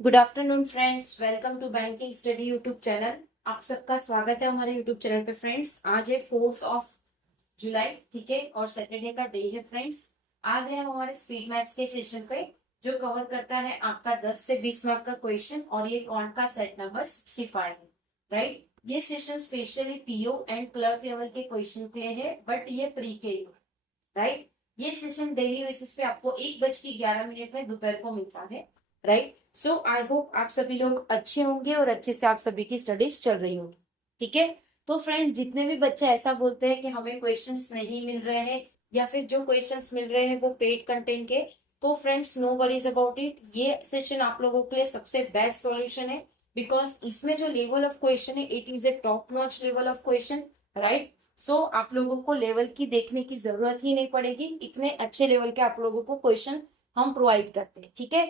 Good afternoon friends, welcome to banking study YouTube channel. आप सबका स्वागत है हमारे यूट्यूब चैनल पे। फ्रेंड्स, आज है 4 जुलाई, ठीक है, और सैटरडे का डे है। फ्रेंड्स, आज है हम हमारे स्पीड मैथ्स के सेशन पे, जो कवर करता है आपका 10 से 20 मार्क का क्वेश्चन, और ये कौन का सेट नंबर 65 है। राइट, ये session specially PO and clerk level के क्वेश्चन के लिए है, बट ये प्री के लिए। राइट, ये सेशन डेली बेसिस पे आपको 1:11 में दोपहर को मिलता है। राइट, सो आई होप आप सभी लोग अच्छे होंगे और अच्छे से आप सभी की स्टडीज चल रही होगी। ठीक है, तो फ्रेंड, जितने भी बच्चे ऐसा बोलते हैं कि हमें क्वेश्चंस नहीं मिल रहे हैं या फिर जो क्वेश्चंस मिल रहे हैं वो पेड कंटेंट के, तो friends no worries about it. ये सेशन आप लोगों के लिए सबसे बेस्ट सॉल्यूशन है, बिकॉज इसमें जो लेवल ऑफ क्वेश्चन है it is a top notch level of question. Right, so आप लोगों को लेवल की देखने की जरूरत ही नहीं पड़ेगी, इतने अच्छे लेवल के आप लोगों को क्वेश्चन हम प्रोवाइड करते हैं। ठीक है,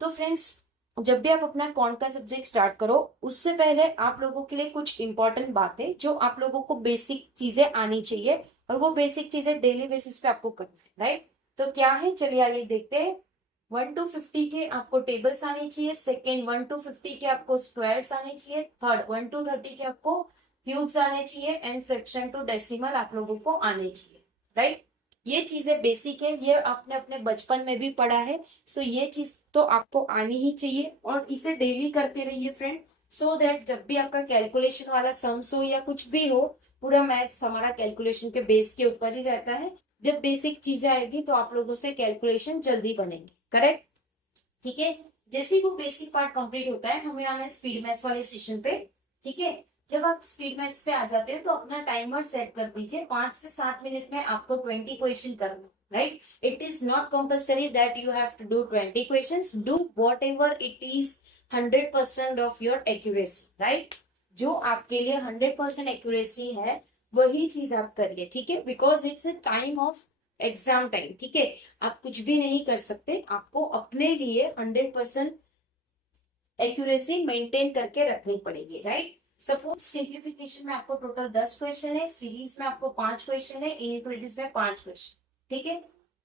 तो फ्रेंड्स, जब भी आप अपना कौन का सब्जेक्ट स्टार्ट करो, उससे पहले आप लोगों के लिए कुछ इंपॉर्टेंट बातें जो आप लोगों को बेसिक चीजें आनी चाहिए, और वो बेसिक चीजें डेली बेसिस पे आपको करनी है। राइट, तो क्या है, चलिए आगे देखते हैं। 1 to 50 के आपको टेबल्स आनी चाहिए। सेकेंड, 1 to 50 के आपको स्क्वायर्स आने चाहिए। थर्ड, 1 to 30 के आपको क्यूब्स आने चाहिए। एंड फ्रैक्शन टू डेसिमल आप लोगों को आने चाहिए। राइट, ये चीजें बेसिक है, ये आपने अपने बचपन में भी पढ़ा है। सो ये चीज तो आपको आनी ही चाहिए, और इसे डेली करते रहिए फ्रेंड, सो दैट जब भी आपका कैलकुलेशन वाला सम्स हो या कुछ भी हो, पूरा मैथ्स हमारा कैलकुलेशन के बेस के ऊपर ही रहता है। जब बेसिक चीजें आएगी तो आप लोगों से कैलकुलेशन जल्दी बनेंगे। करेक्ट, ठीक है। जैसे ही वो बेसिक पार्ट कंप्लीट होता है, हमें आना है स्पीड मैथ्स वाले सेशन पे। ठीक है, जब आप स्पीड मैथ्स पे आ जाते हैं तो अपना टाइमर सेट कर दीजिए। 5 से 7 मिनट में आपको 20 क्वेश्चन करना। Right, it is not compulsory that you have to do 20 questions. Do whatever it is 100% of your accuracy. Right, जो आपके लिए 100% एक्यूरेसी है वही चीज आप करिए। ठीक है, because it's a time of exam time. ठीक है, आप कुछ भी नहीं कर सकते, आपको अपने लिए 100% एक्यूरेसी मेंटेन करके रखनी पड़ेगी। राइट, सपोज सिंप्लीफिकेशन में आपको टोटल 10 क्वेश्चन है, सीरीज में आपको 5 क्वेश्चन है, इनइक्वालिटीज में 5 क्वेश्चन। ठीक है,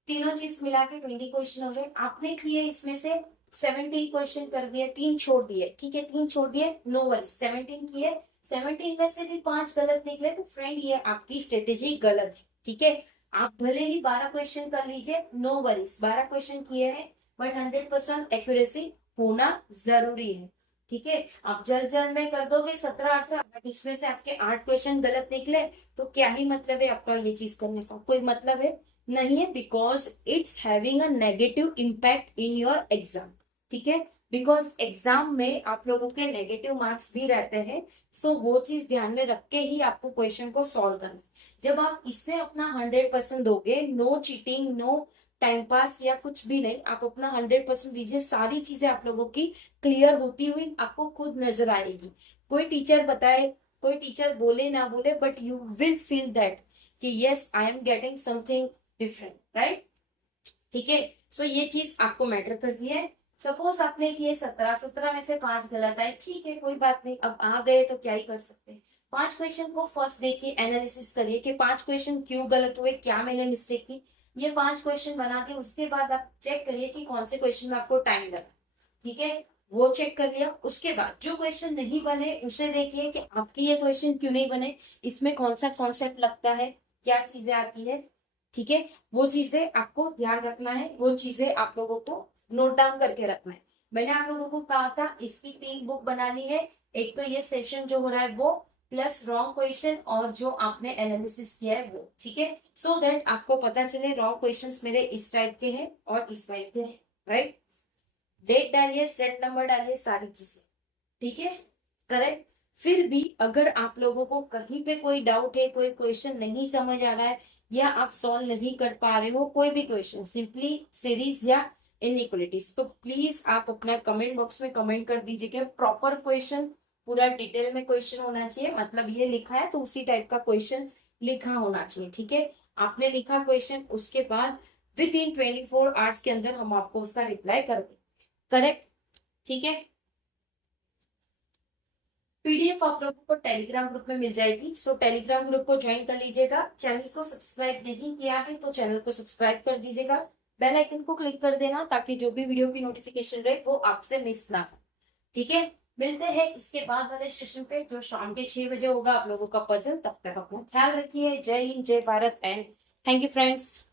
तीनों चीज मिला के 20 क्वेश्चन हो गए। आपने किए इसमें से 17 क्वेश्चन कर दिए, 3 छोड़ दिए। ठीक है, 3 छोड़ दिए, नो वरी, 17 किए, 17 में से भी 5 गलत निकले, तो फ्रेंड ये आपकी स्ट्रेटेजी गलत है। ठीक है, आप भले ही 12 क्वेश्चन कर लीजिए, नो वरीज, 12 क्वेश्चन किए हैं, बट 100% एक्यूरेसी होना जरूरी है। ठीक है, आप जल्द जल्द में कर दोगे 17-18, बट उसमें से आपके 8 क्वेश्चन गलत निकले, तो क्या ही मतलब है आपका ये चीज करने का? कोई मतलब है नहीं है, because it's having a negative impact in your exam. ठीक है, बिकॉज एग्जाम में आप लोगों के नेगेटिव मार्क्स भी रहते हैं। सो वो चीज ध्यान में रख के ही आपको क्वेश्चन को सॉल्व करना है। जब आप इसमें अपना 100% दोगे, no cheating, no time pass या कुछ भी नहीं, आप अपना 100% दीजिए, सारी चीजें आप लोगों की क्लियर होती हुई आपको खुद नजर आएगी। कोई टीचर बताए, कोई टीचर बोले ना बोले, but you will feel that कि yes, I am getting something different. Right, ठीक है, सो ये चीज आपको मैटर करती है। सपोज आपने किए 17 में से 5 गलत आए, ठीक है, कोई बात नहीं, अब आ गए तो क्या ही कर सकते हैं। 5 क्वेश्चन को फर्स्ट देखिए, एनालिसिस करिए कि 5 क्वेश्चन क्यों गलत हुए, क्या मैंने मिस्टेक की। ये 5 क्वेश्चन बना के उसके बाद आप चेक करिए कि कौन से क्वेश्चन में आपको टाइम लगा। ठीक है, वो चेक कर लिया। उसके बाद जो क्वेश्चन नहीं बने उसे देखिए कि आपके ये क्वेश्चन क्यों नहीं बने, इसमें कौन सा कॉन्सेप्ट लगता है, क्या चीजें आती है। ठीक है, वो चीजें आपको ध्यान रखना है, वो चीजें आप लोगों को नोट डाउन करके रखना है। मैंने आप लोगों को कहा था इसकी 3 बुक बनानी है। एक तो ये सेशन जो हो रहा है वो, प्लस रॉन्ग क्वेश्चन, और जो आपने एनालिसिस किया है वो। ठीक है, सो दैट आपको पता चले रॉन्ग क्वेश्चंस मेरे इस टाइप के हैं और इस टाइप के हैं। राइट, डेट डालिए, सेट नंबर डालिए, सारी चीजें। ठीक है, करेक्ट। फिर भी अगर आप लोगों को कहीं पे कोई डाउट है, कोई क्वेश्चन नहीं समझ आ रहा है, या आप सॉल्व नहीं कर पा रहे हो कोई भी क्वेश्चन, सिंपली सीरीज या इनइक्वालिटीज, तो प्लीज आप अपना कमेंट बॉक्स में कमेंट कर दीजिए कि प्रॉपर क्वेश्चन, पूरा डिटेल में क्वेश्चन होना चाहिए, मतलब ये लिखा है तो उसी टाइप का क्वेश्चन लिखा होना चाहिए। ठीक है, आपने लिखा क्वेश्चन, उसके बाद विद इन 24 आवर्स के अंदर हम आपको उसका रिप्लाई कर दें। करेक्ट, ठीक है। पीडीएफ आप लोगों को टेलीग्राम ग्रुप में मिल जाएगी, सो टेलीग्राम ग्रुप को ज्वाइन कर लीजिएगा। चैनल को सब्सक्राइब नहीं किया है तो चैनल को सब्सक्राइब कर दीजिएगा। बेल आइकन को क्लिक कर देना ताकि जो भी वीडियो की नोटिफिकेशन रहे वो आपसे मिस ना हो। ठीक है, मिलते हैं इसके बाद वाले सेशन पे जो शाम के 6 बजे होगा आप लोगों का पजल। तब तक अपना ख्याल रखिए। जय हिंद, जय Bharat and thank you friends.